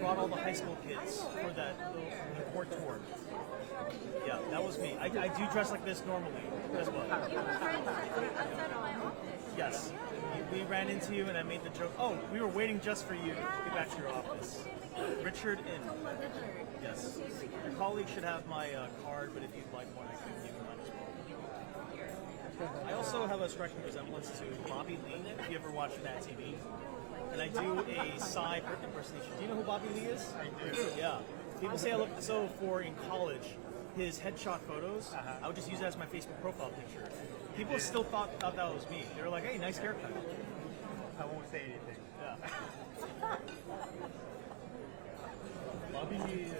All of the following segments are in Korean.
brought all the high school kids for that the court tour. Yeah, that was me. I do dress like this normally as well. Outside of my office. Yes. We ran into you and I made the joke. Oh, we were waiting just for you to get back to your office. Richard Inn. Yes. Your colleague should have my card, but if you'd like one, I can give you mine as well. I also have a striking resemblance to Bobby Lee, if you ever watched Mad TV. And I do a side impersonation. Do you know who Bobby Lee is? I do. Yeah. People say I look so for in college. His headshot photos, I would just use that as my Facebook profile picture. People still thought that was me. They were like, "Hey, nice haircut." I won't say anything. Yeah. 마빈이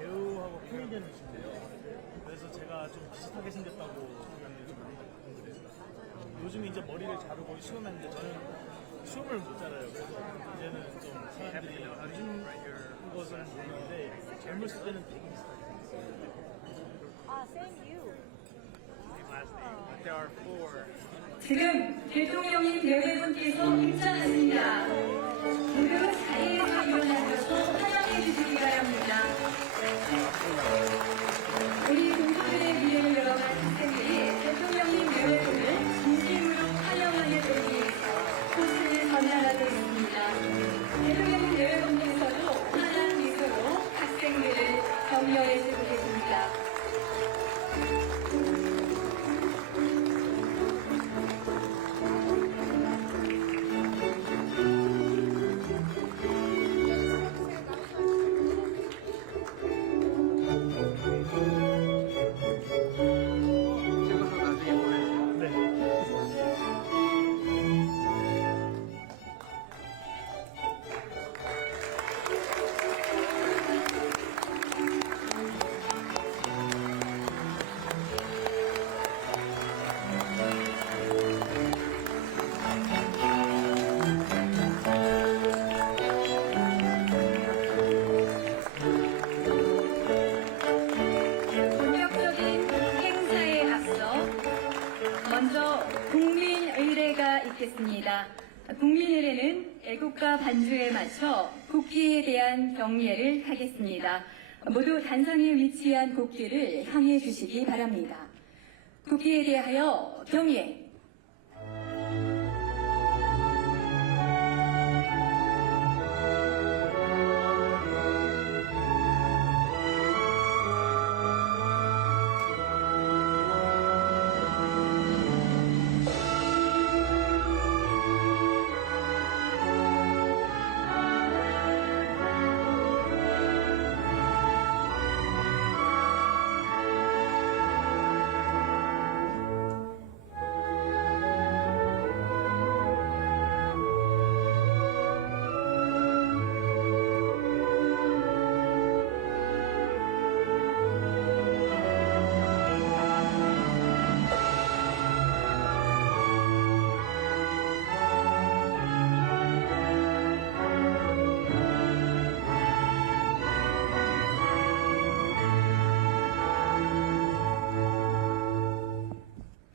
배우하고 코미디언이신데요. 그래서 제가 좀 비슷하게 생겼다고 분들이 요즘 이제 머리를 자르고 수염 했는데 저는 수염을 못 자라요. 그래서 이제는 좀 사람들이 요즘 것을 보는데 젊었을 때는 되게 비슷하게 생겼어요. Same you. Last name, but there are four. 지금 대통령님 대회분께서 입장하십니다. 모두 자리에서 일어나셔서 환영해 주시기 바랍니다. 우리 동포들의 미래를 열어간 학생들이 대통령님 대회분을 진심으로 환영하게 위해서 포스를 전달하고 있습니다. 대통령님 대회분께서도 환한 미소로 학생들을 격려해 주고 계십니다. 먼저 국민의례가 있겠습니다. 국민의례는 애국가 반주에 맞춰 국기에 대한 경례를 하겠습니다. 모두 단상에 위치한 국기를 향해 주시기 바랍니다. 국기에 대하여 경례.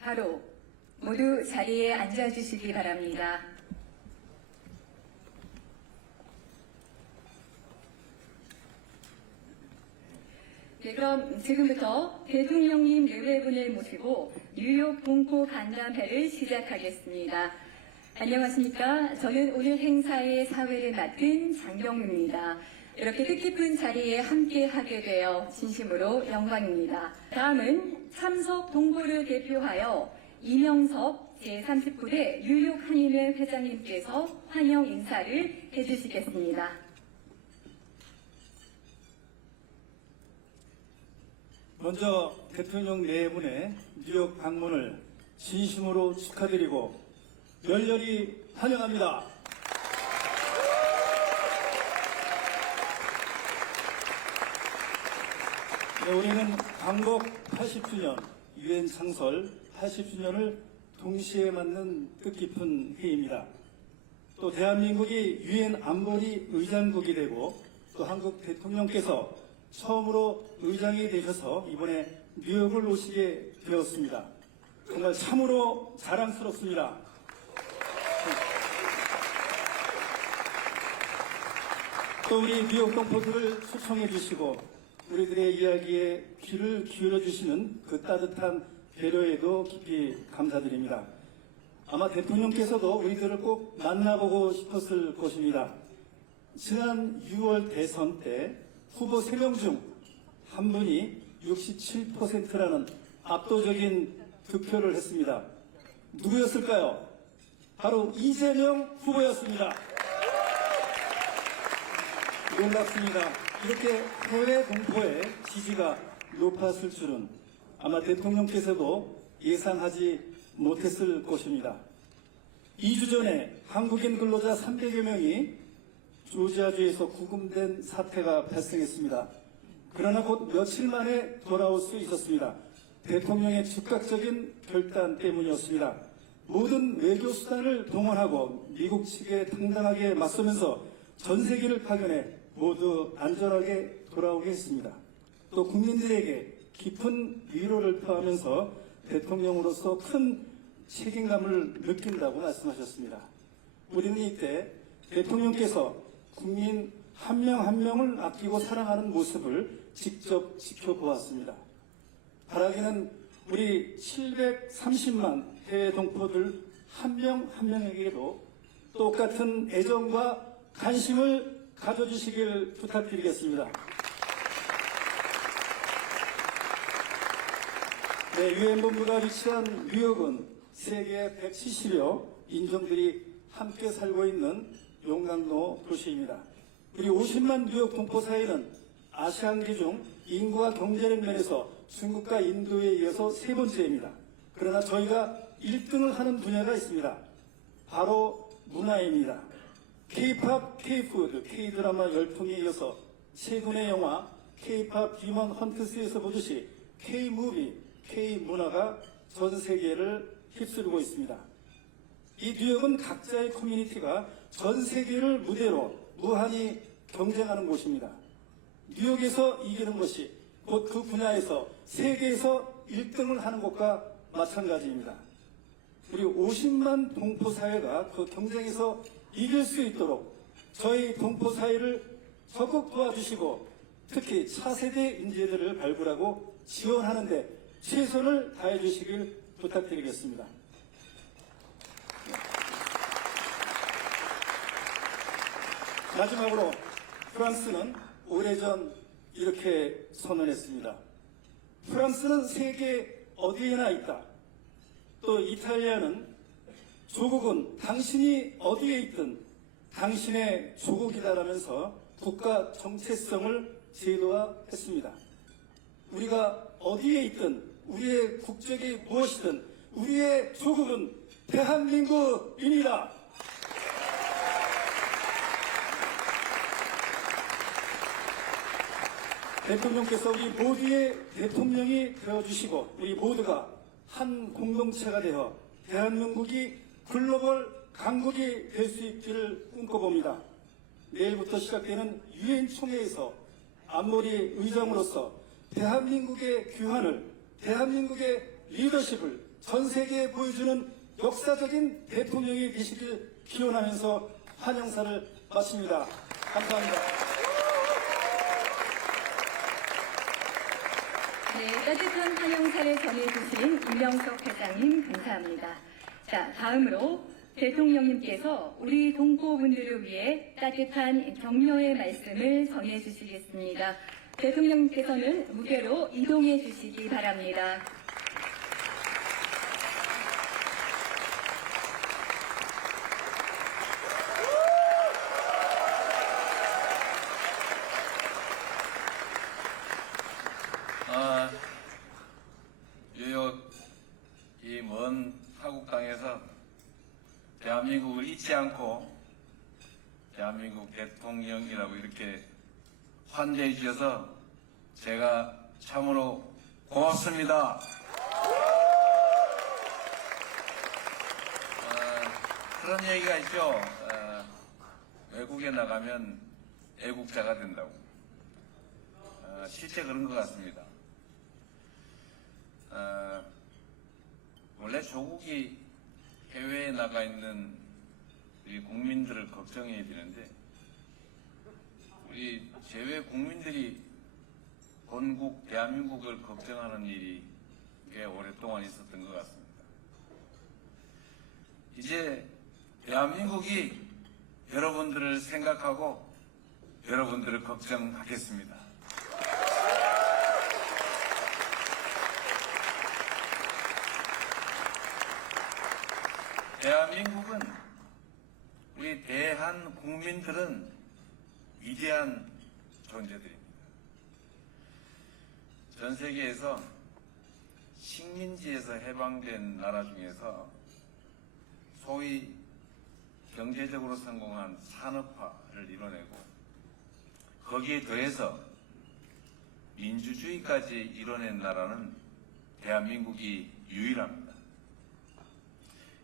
바로 모두 자리에 앉아주시기 바랍니다. 네, 그럼 지금부터 대통령님 내외분을 모시고 뉴욕 동포 간담회를 시작하겠습니다. 안녕하십니까? 저는 오늘 행사의 사회를 맡은 장경유입니다. 이렇게 뜻깊은 자리에 함께 하게 되어 진심으로 영광입니다. 다음은 참석 동포를 대표하여 이명섭 제39대 뉴욕 한인회 회장님께서 환영 인사를 해주시겠습니다. 먼저 대통령 내분의 뉴욕 방문을 진심으로 축하드리고 열렬히 환영합니다. 네, 우리는 광복 80주년, 유엔 창설 80주년을 동시에 맞는 뜻깊은 해입니다. 또 대한민국이 유엔 안보리 의장국이 되고 또 한국 대통령께서 처음으로 의장이 되셔서 이번에 뉴욕을 오시게 되었습니다. 정말 참으로 자랑스럽습니다. 또 우리 뉴욕 동포들을 초청해 주시고 우리들의 이야기에 귀를 기울여 주시는 그 따뜻한 배려에도 깊이 감사드립니다. 아마 대통령께서도 우리들을 꼭 만나보고 싶었을 것입니다. 지난 6월 대선 때 후보 3명 중 한 분이 67%라는 압도적인 득표를 했습니다. 누구였을까요? 바로 이재명 후보였습니다. 놀랍습니다. 이렇게 해외 공포의 지지가 높았을 줄은 아마 대통령께서도 예상하지 못했을 것입니다. 2주 전에 한국인 근로자 300여 명이 조지아주에서 구금된 사태가 발생했습니다. 그러나 곧 며칠 만에 돌아올 수 있었습니다. 대통령의 즉각적인 결단 때문이었습니다. 모든 외교 수단을 동원하고 미국 측에 당당하게 맞서면서 전 세계를 파견해 모두 안전하게 돌아오게 했습니다. 또 국민들에게 깊은 위로를 표하면서 대통령으로서 큰 책임감을 느낀다고 말씀하셨습니다. 우리는 이때 대통령께서 국민 한 명 한 명을 아끼고 사랑하는 모습을 직접 지켜보았습니다. 바라기는 우리 730만 해외 동포들 한 명 한 명에게도 똑같은 애정과 관심을 가져주시길 부탁드리겠습니다. 네, 유엔 본부가 위치한 뉴욕은 세계 170여 인종들이 함께 살고 있는 용광로 도시입니다. 우리 50만 뉴욕 동포 사이는 아시안계 중 인구와 경제력 면에서 중국과 인도에 이어서 세 번째입니다. 그러나 저희가 1등을 하는 분야가 있습니다. 바로 문화입니다. K-팝, K-푸드, K-드라마 열풍에 이어서 최근의 영화 K-팝 디먼 헌트스에서 보듯이 K-무비, K-문화가 전 세계를 휩쓸고 있습니다. 이 뉴욕은 각자의 커뮤니티가 전 세계를 무대로 무한히 경쟁하는 곳입니다. 뉴욕에서 이기는 것이 곧 그 분야에서 세계에서 1등을 하는 것과 마찬가지입니다. 우리 50만 동포 사회가 그 경쟁에서 이길 수 있도록 저희 동포 사회를 적극 도와주시고 특히 차세대 인재들을 발굴하고 지원하는 데 최선을 다해 주시길 부탁드리겠습니다. 마지막으로 프랑스는 오래전 이렇게 선언했습니다. 프랑스는 세계 어디에나 있다. 또 이탈리아는 조국은 당신이 어디에 있든 당신의 조국이다라면서 국가 정체성을 제도화했습니다. 우리가 어디에 있든 우리의 국적이 무엇이든 우리의 조국은 대한민국입니다. 대통령께서 우리 모두의 대통령이 되어주시고 우리 모두가 한 공동체가 되어 대한민국이 글로벌 강국이 될 수 있기를 꿈꿔봅니다. 내일부터 시작되는 유엔 총회에서 안보리 의장으로서 대한민국의 규환을, 대한민국의 리더십을 전 세계에 보여주는 역사적인 대통령이 되시길 기원하면서 환영사를 마칩니다. 감사합니다. 네, 따뜻한 환영사를 전해주신 이명석 회장님 감사합니다. 자, 다음으로 대통령님께서 우리 동포분들을 위해 따뜻한 격려의 말씀을 전해주시겠습니다. 대통령님께서는 무대로 이동해 주시기 바랍니다. 뉴욕 이 먼 타국 땅에서 대한민국을 잊지 않고 대한민국 대통령이라고 이렇게 환대해 주셔서 제가 참으로 고맙습니다. 그런 얘기가 있죠. 외국에 나가면 애국자가 된다고. 실제 그런 것 같습니다. 원래 조국이 해외에 나가 있는 우리 국민들을 걱정해야 되는데 우리 제외 국민들이 본국 대한민국을 걱정하는 일이 꽤 오랫동안 있었던 것 같습니다. 이제 대한민국이 여러분들을 생각하고 여러분들을 걱정하겠습니다. 대한민국은 우리 대한 국민들은 위대한 존재들입니다. 전 세계에서 식민지에서 해방된 나라 중에서 소위 경제적으로 성공한 산업화를 이뤄내고 거기에 더해서 민주주의까지 이뤄낸 나라는 대한민국이 유일합니다.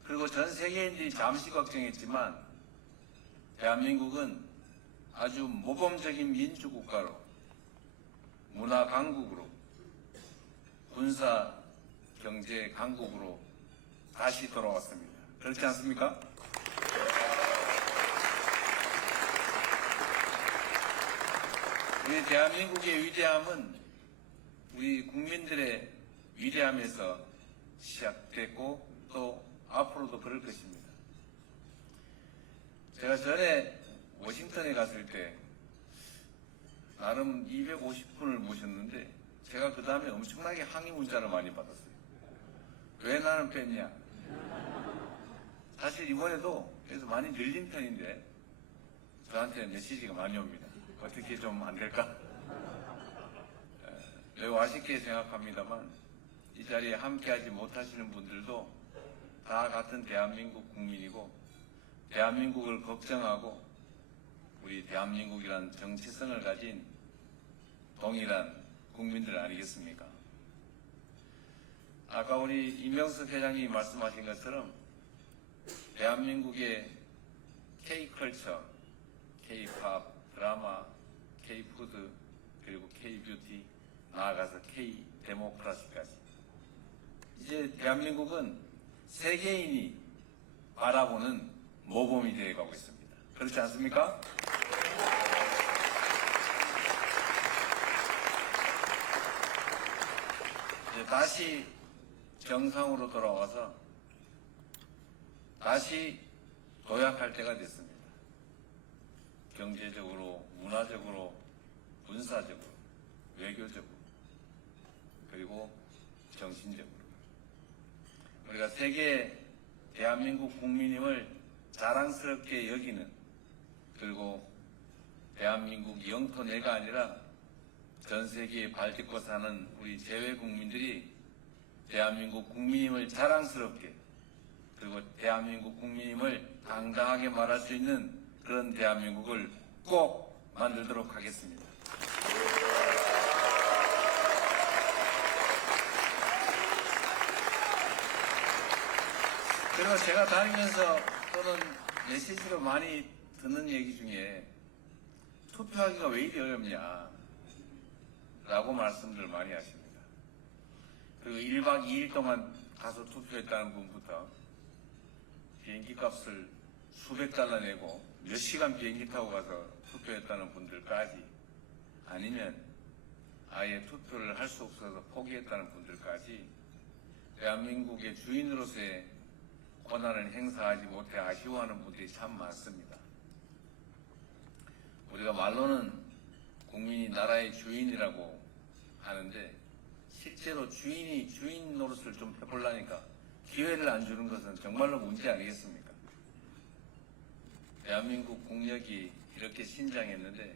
그리고 전 세계인들이 잠시 걱정했지만 대한민국은 아주 모범적인 민주국가로 문화 강국으로 군사 경제 강국으로 다시 돌아왔습니다. 그렇지 않습니까? 우리 대한민국의 위대함은 우리 국민들의 위대함에서 시작됐고 또 앞으로도 그럴 것입니다. 제가 전에 워싱턴에 갔을 때 나름 250분을 모셨는데 제가 그 다음에 엄청나게 항의 문자를 많이 받았어요. 왜 나는 뺐냐? 사실 이번에도 그래서 많이 늘린 편인데 저한테 메시지가 많이 옵니다. 어떻게 좀 안 될까? 매우 아쉽게 생각합니다만 이 자리에 함께하지 못하시는 분들도 다 같은 대한민국 국민이고 대한민국을 걱정하고 우리 대한민국이란 정체성을 가진 동일한 국민들 아니겠습니까? 아까 우리 이명석 회장님이 말씀하신 것처럼 대한민국의 K컬처, K팝, 드라마, K푸드, 그리고 K뷰티, 나아가서 K데모크라시까지 이제 대한민국은 세계인이 바라보는 모범이 되어가고 있습니다. 그렇지 않습니까? 이제 다시 정상으로 돌아와서 다시 도약할 때가 됐습니다. 경제적으로, 문화적으로, 군사적으로, 외교적으로, 그리고 정신적으로. 우리가 세계 대한민국 국민임을 자랑스럽게 여기는, 그리고 대한민국 영토 내가 아니라 전 세계에 발딛고 사는 우리 제외 국민들이 대한민국 국민임을 자랑스럽게, 그리고 대한민국 국민임을 당당하게 말할 수 있는 그런 대한민국을 꼭 만들도록 하겠습니다. 그리고 제가 다니면서 또는 메시지로 많이 듣는 얘기 중에 투표하기가 왜 이리 어렵냐 라고 말씀들 많이 하십니다. 그리고 1박 2일 동안 가서 투표했다는 분부터 비행기 값을 수백 달러 내고 몇 시간 비행기 타고 가서 투표했다는 분들까지, 아니면 아예 투표를 할 수 없어서 포기했다는 분들까지 대한민국의 주인으로서의 권한을 행사하지 못해 아쉬워하는 분들이 참 많습니다. 우리가 말로는 국민이 나라의 주인이라고 하는데 실제로 주인 노릇을 좀 해보려니까 기회를 안 주는 것은 정말로 문제 아니겠습니까? 대한민국 국력이 이렇게 신장했는데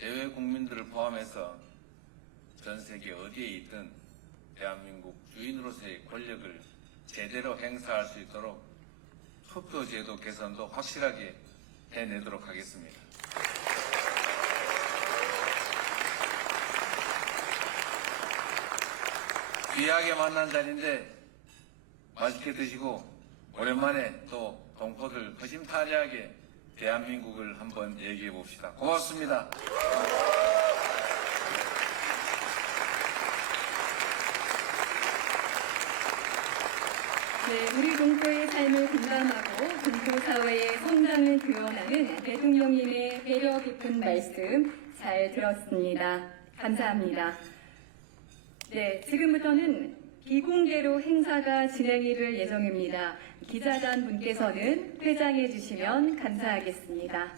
제외 국민들을 포함해서 전 세계 어디에 있든 대한민국 주인으로서의 권력을 제대로 행사할 수 있도록 투표제도 개선도 확실하게 해내도록 하겠습니다. 귀하게 만난 자리인데 맛있게 드시고 오랜만에 또 동포들 허심탄회하게 대한민국을 한번 얘기해 봅시다. 고맙습니다. 네, 우리 동포의 삶을 공감하고 동포 사회의 성장을 기원하는 대통령님의 배려 깊은 말씀 잘 들었습니다. 감사합니다. 네, 지금부터는 비공개로 행사가 진행될 예정입니다. 기자단 분께서는 퇴장해 주시면 감사하겠습니다.